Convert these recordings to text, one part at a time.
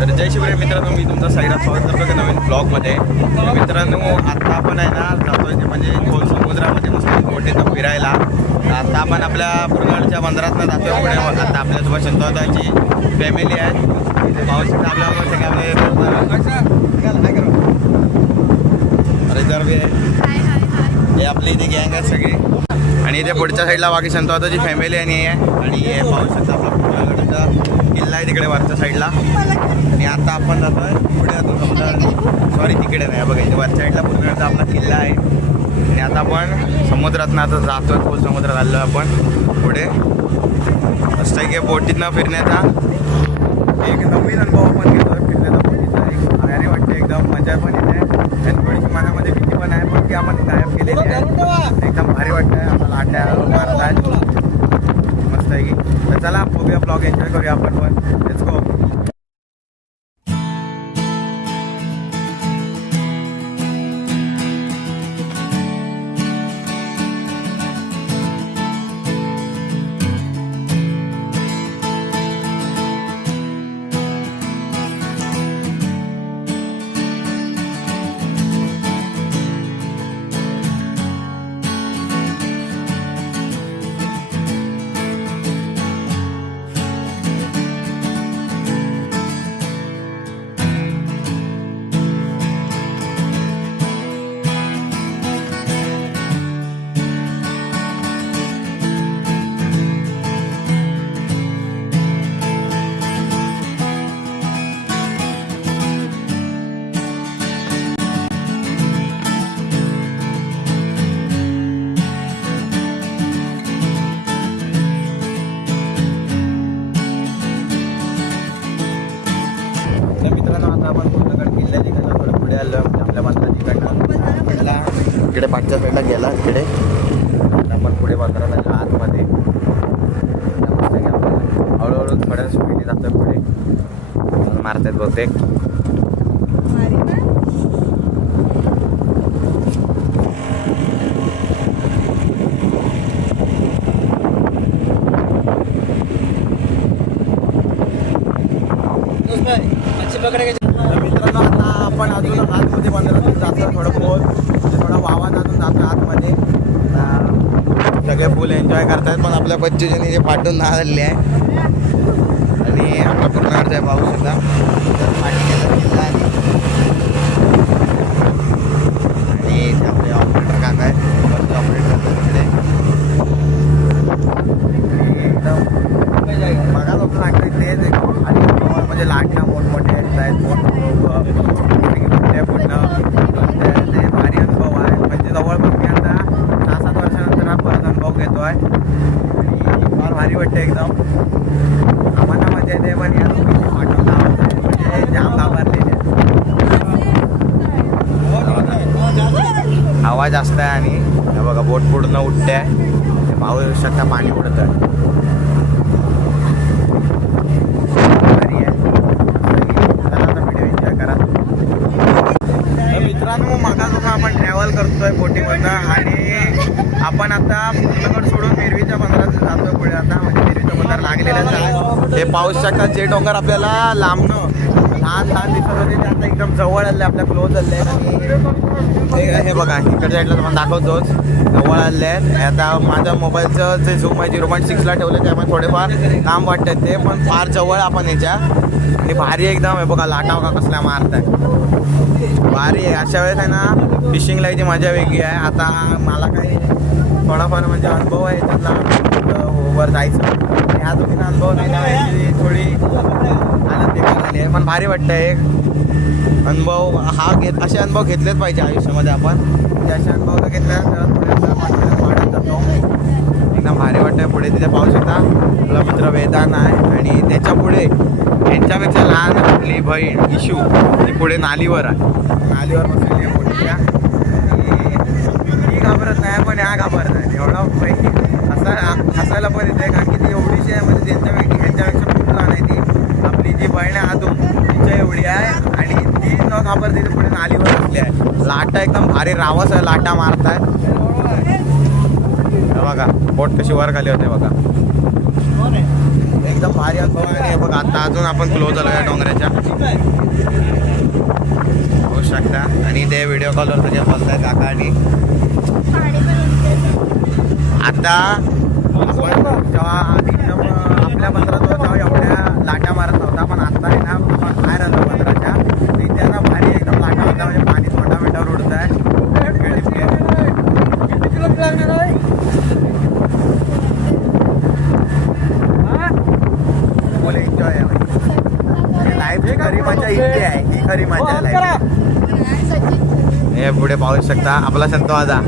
तर जय शिवराय मित्रांनो, मी तुमचा साईरात स्वागत करतो की नवीन ब्लॉगमध्ये. मित्रांनो, आता आपण आहे ना जातोय ते म्हणजे खोल समुद्रामध्ये मस्त बोटीत फिरायला. आता आपण आपल्या पुरगाडच्या बंदरातनं जातोय पुढे. आता आपल्यासोबत शंतोदाची फॅमिली आहे. पाऊस आपल्यावर सगळे रिझर्व आहे. हे आपली इथे गँग आहे सगळी. आणि इथे पुढच्या साईडला बाकी शंतोदाची फॅमिली आणि हे पाऊस शकता आपला पुरगाडचा किल्ला आहे तिकडे वरच्या साईडला. आणि आता आपण जातोय पुढे जातो समुद्रात. सॉरी, तिकडे नाही बघा, इथे वरच्या साईडला पुरगाडचा आपला किल्ला आहे. आणि आता आपण समुद्रातनं आता जातोय, खोल समुद्रात आलो आपण पुढे. मस्त आहे की बोटीतनं फिरण्याचा एक नवीन अनुभव आपण घेतोय. फिरण्याचा बोटीचा एक भारी वाटते, एकदम मजा पण येते आणि थोडीशी मनामध्ये भीती पण आहे, पण ती आपण कायम केलेली आहे. एकदम भारी वाटतंय. आता लाट्या मारत आहेत, मस्त आहे की. तर चला बघूया, ब्लॉग एन्जॉय करूया आपण पण. Let's go. आपण पूर्णगड किल्ल्या निघालो, थोडं पुढे आलो आपल्या बंदराच्या इकडे पाठच्या साईडला गेला तिकडे. आपण पुढे बंदरात आलो आतमध्ये. हळूहळू थोड्या स्पीडने जातोय पुढे. मारतात बहुतेक. मित्रांनो, आता आपण अजून आतमध्ये बंदरातून जातो, थोडं खोल थोडा वावात अजून जातो आतमध्ये. सगळे फुल एन्जॉय करतात, पण आपल्या बच्चूजीने जे पाठवून ना आलेले आहे. आणि आपला पूर्णगडचा आहे पाऊस होता पाठी गेला किल्ला. आणि ते आपले ऑपरेटर काका आहेत, बसचे ऑपरेट करतात तिकडे. एकदम बघा लोक सांगतात तेच आणि म्हणजे लाटणं मोठमोठे आहेत, मोठे पूर्ण ते भारी अनुभव आहे. म्हणजे जवळपास मी आता 6-7 वर्षानंतर हा परत अनुभव घेतो आहे. आणि फार भारी वाटते एकदम. आम्हाला मजा येते, पण या वाटवता म्हणजे जाम घाबरलेले. हवा जास्त आहे आणि हे बघा बोट पूर्ण उठते आहे. पाहू शकता पाणी उडत आहे. मित्रांनो, मगापासून आपण ट्रॅव्हल करतोय बोटीमधनं आणि आपण आता पूर्णगड सोडून मिरवीच्या बंदरात जातोय पुढे. आता म्हणजे मिरवीचं बंदर लागलेलंच आहे. हे पाऊस शकता जे डोंगर आपल्याला लांबणं लहान लहान दिसत होते ते आता एकदम जवळ आले, आपल्या क्लोज आले आहेत. आणि हे बघा इकडच्या साईडला तुम्हाला दाखवतोच, जवळ आले आहेत. आता माझ्या मोबाईलचं जे झूम आहे 0.6ला ठेवलं, त्यामुळे थोडेफार काम वाटतात ते, पण फार जवळ आपण याच्या. हे भारी एकदम. हे बघा लाटा का कसल्या मारत आहे, भारी आहे. अशा वेळेस आहे ना फिशिंगला याची मजा वेगळी आहे. आता मला काही थोडाफार म्हणजे अनुभव आहे त्यातला वर जायचं. ह्या दोघींना अनुभव नाही त्यावेळेची थोडी आनंद देखील झाली आहे, पण भारी वाटतं. एक अनुभव हा असे अनुभव घेतलेच पाहिजे आयुष्यामध्ये. आपण असे अनुभव जर घेतल्या तर कॉन्फिडन्स वाढत जातो. एकदम भारी वाटतं. पुढे तिथे पाहू शकता आपला मित्र वेदांत आहे आणि त्याच्या पुढे यांच्यापेक्षा लहान आपली बहीण इशू ती पुढे नालीवर आहे. नालीवर बसलेली आहे मोठीच्या. ती घाबरत नाही, पण ह्या घाबरत आहे. एवढा बहीण हसायला पण येते, कारण की ती एवढीशी आहे. म्हणजे ह्यांच्यापेक्षा खूप लहान आहे ती. आपली जी बहीण आहे आदू तिच्या एवढी आहे आणि ती न घाबरत तिथे पुढे नालीवर बसली आहे. लाटा एकदम भारी रावस आहे, लाटा मारताय. बघा बोट कशी वर खाली होते बघा, एकदम भारी अनुभव आहे. बघा आता अजून आपण क्लोज आलो या डोंगराच्या. व्हिडिओ कॉलवर सगळे बोलतायत काका. आणि आता आपण जेव्हा एकदम आपल्या बंदरात तेव्हा एवढ्या लाटा मारत नव्हता, पण आता आहे ना आपण बाहेर आलो बंदराच्या इथे ना भारी एकदम लाटा होता. म्हणजे पाणी थोडा मिनिटावर उडत आहे. फुल एन्जॉय आहे लाईफ. खरी मजा इथे आहे, ही खरी मजा आहे लाईफ. हे पुढे पाहू शकता आपला संतो आजा.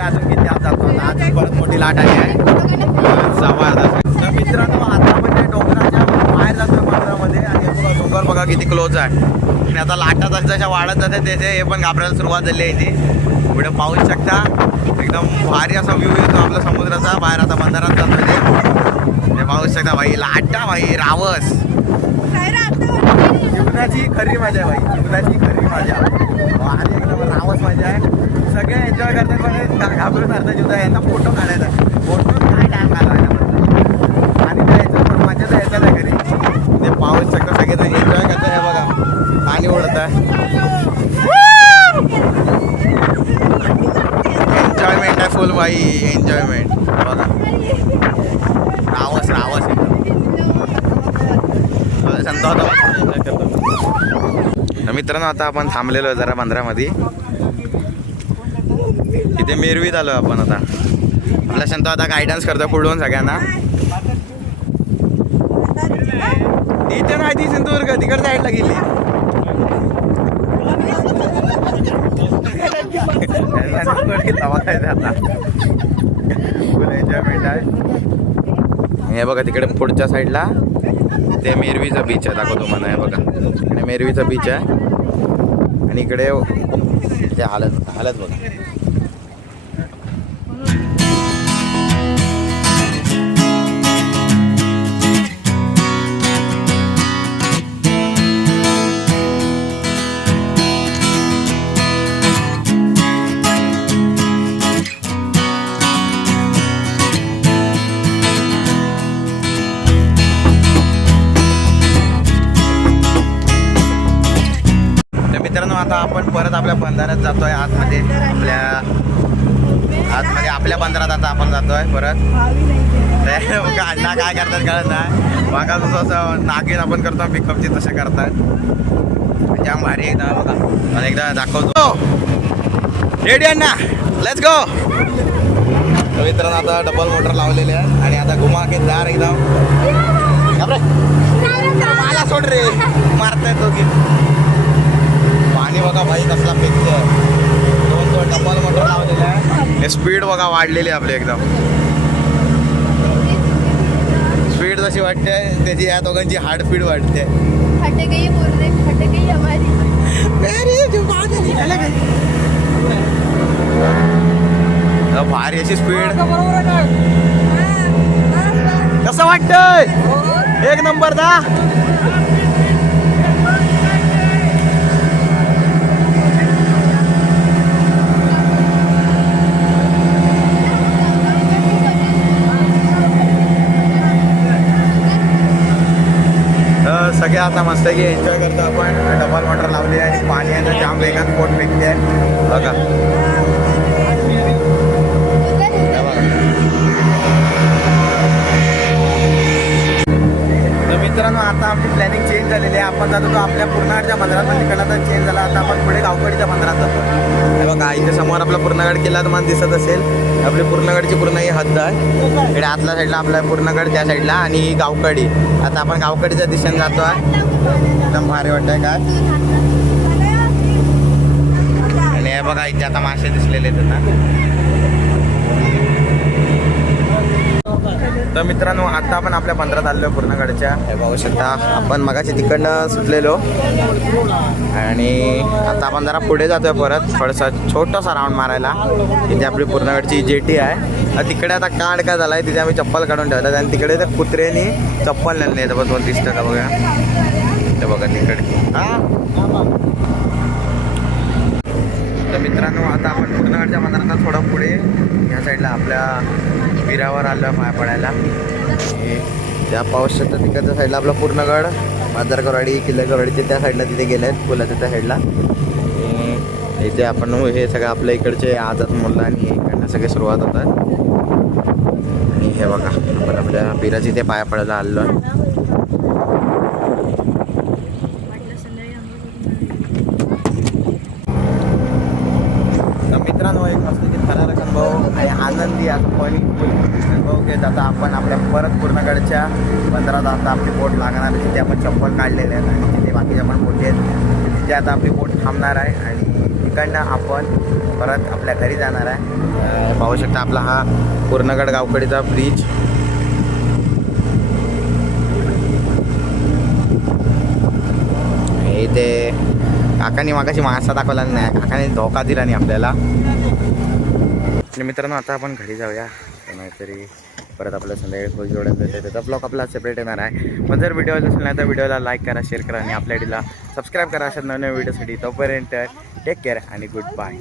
अजून किती आज जातो, अजून परत मोठी लाट आली आहे. तर मित्रांनो आता म्हणजे डोंगराच्या बाहेर जातोय बंदरामध्ये. आणि बघा डोंगर बघा किती क्लोज आहे. आणि आता लाटा जशा वाढत जाते त्याचे हे पण घाबरायला सुरुवात झाली आहे इथे. पुढे पाहू शकता एकदम भारी असा व्ह्यू येतो आपला समुद्राचा. बाहेर आता बंदरात जातोय ते पाहू शकता. भाई लाटा, भाई रावस. जीवनाची खरी मजा आहे भाई, जीवनाची खरी मजा. आणि एकदम रावस मजा आहे. सगळे एन्जॉय करतात पण घाबरून अर्धा जीवता. यांना फोटो काढायचा, फोटो काय टाइम घालवायला म्हणतात. आणि त्या याच्यावर मजा तर यायचा नाही घरी. ते पाहू शकता सगळे एन्जॉय करतात. हे बघा पाणी ओढत आहे. एन्जॉयमेंट आहे फुल भाई, एन्जॉयमेंट. बघा रावस रावस मित्रांनो. आता आपण थांबलेलो आहे जरा बंदरामध्ये. इथे मेरवीत आलो आपण. आता आपला संतो आता गायडन्स करतो पुढून सगळ्यांना. इथे नाही ती सिंधुदुर्ग तिकडे साईडला गेली. आता फुल एन्जॉयमेंट आहे. हे बघा तिकडे पुढच्या साईडला ते मेरवीचा बीच आहे, दाखवतो तुम्हाला. हे बघा आणि मेरवीचा बीच आहे. आणि इकडे ते हालत बघा. मित्रांनो आता आपण परत आपल्या बंदरात जातोय आतमध्ये. आपल्या बंदरात आता आपण जातोय परत. अण्णा काय करतात कळत नाही. बघा जसं असं नागिन आपण करतो पिकअपची तसं करतात. जाम भारी एकदा बघा. मला एकदा दाखवतो. Ready Anna, let's go. मित्रांनो आता डबल मोटर लावलेले आहे. आणि आता घुमाकेदार एकदम. मला सोड रे, मारताय दोघी. पाणी बघा भाई कसला पिक्चर. दोन डबल मोटर लावलेला आहे. स्पीड बघा वाढलेली आपली एकदम. स्पीड जशी वाटते त्याची या दोघांची हार्ट स्पीड वाटते. भारी अशी स्पीड. कसं वाटतंय? एक नंबर दा. सगळे आता मस्त की एन्जॉय करतो आपण. डबल मोटर लावली आहे. पाणी आहे जाम वेगात पोट फेकते आहे बघा. तर मित्रांनो आता आमची प्लॅनिंग चेंज झालेली आहे. आपण जातो आपल्या पूर्णागडच्या बंदरात, पण तिकडला तर चेंज झाला. आता आपण पुढे गावकडीच्या बंदरात जातो. हे बघा इथे समोर आपला पूर्णागड किल्ला तुम्हाला दिसत असेल. आपली पूर्णागडची पूर्ण ही हद्द आहे. इकडे आतल्या साईडला आपला पूर्णागड, त्या साईडला आणि ही गावकडी. आता आपण गावकडीच्या दिशेने जातो आहे. एकदम भारी वाटतंय काय. आणि हे बघा इथे आता मासे दिसलेले आहेत आता. तर मित्रांनो आता आपण आपल्या बंदरात आलेलो पूर्णागडच्या. हे पाहू शकता आपण मगाशी तिकडनं सुटलेलो. आणि आता आपण जरा पुढे जातोय परत थोडासा छोटासा राऊंड मारायला. इथे आपली पूर्णागडची जेटी आहे. तिकडे आता काढ काय झालाय तिथे आम्ही चप्पल काढून ठेवतात. आणि तिकडे त्या कुत्र्यानी चप्पल नेली आहे. बघ दिसतं का बघा. ते बघा तिकडे. मित्रांनो आता आपण पूर्णगडच्या बंदरात थोडं पुढे ह्या साईडला आपल्या विरावर आलं पाया पडायला. आणि त्या पाऊसच्या तिकडच्या साईडला आपला पूर्णगड, बाजारकरवाडी, किल्लेकरवाडीचे त्या साईडला तिथे गेले आहेत पुलाच्या त्या साईडला. इथे आपण हे सगळं आपल्या इकडचे आझाद मोल्ला आणि इकडनं सगळे सुरुवात होतात. आणि हे बघा आपण आपल्या पिराची ते पाया पडायला आलो आहे. मित्रांनो एक मस्त की थरारक अनुभव आणि आनंदी असं फनी अनुभव घेत आता आपण आपल्या परत पूर्णगडच्या बंदरात आता आपली बोट लागणार आहे. तिथे आपण चप्पल काढलेले आहेत आणि तिथे बाकीच्या पण बोटी आहेत. तिथे आता आपली बोट थांबणार आहे आणि तिकडनं आपण परत आपल्या घरी जाणार आहे. पाहू शकता आपला हा पूर्णगड गावकडीचा ब्रिज. इथे काकानी मागाशी मासा दाखवला नाही, काकाने धोका दिला नाही आपल्याला. आणि मित्रांनो आता आपण घरी जाऊया, नाहीतरी परत आपल्या संध्याकाळी खोज जोडायचं आहे. त्याचा ब्लॉग आपला सेपरेट येणार आहे. पण जर व्हिडिओ असेल नाही तर व्हिडिओला लाईक करा, शेअर करा आणि आपल्या आयडीला सबस्क्राईब करा अशा नवीन व्हिडिओसाठी. तोपर्यंत टेक केअर आणि गुड बाय.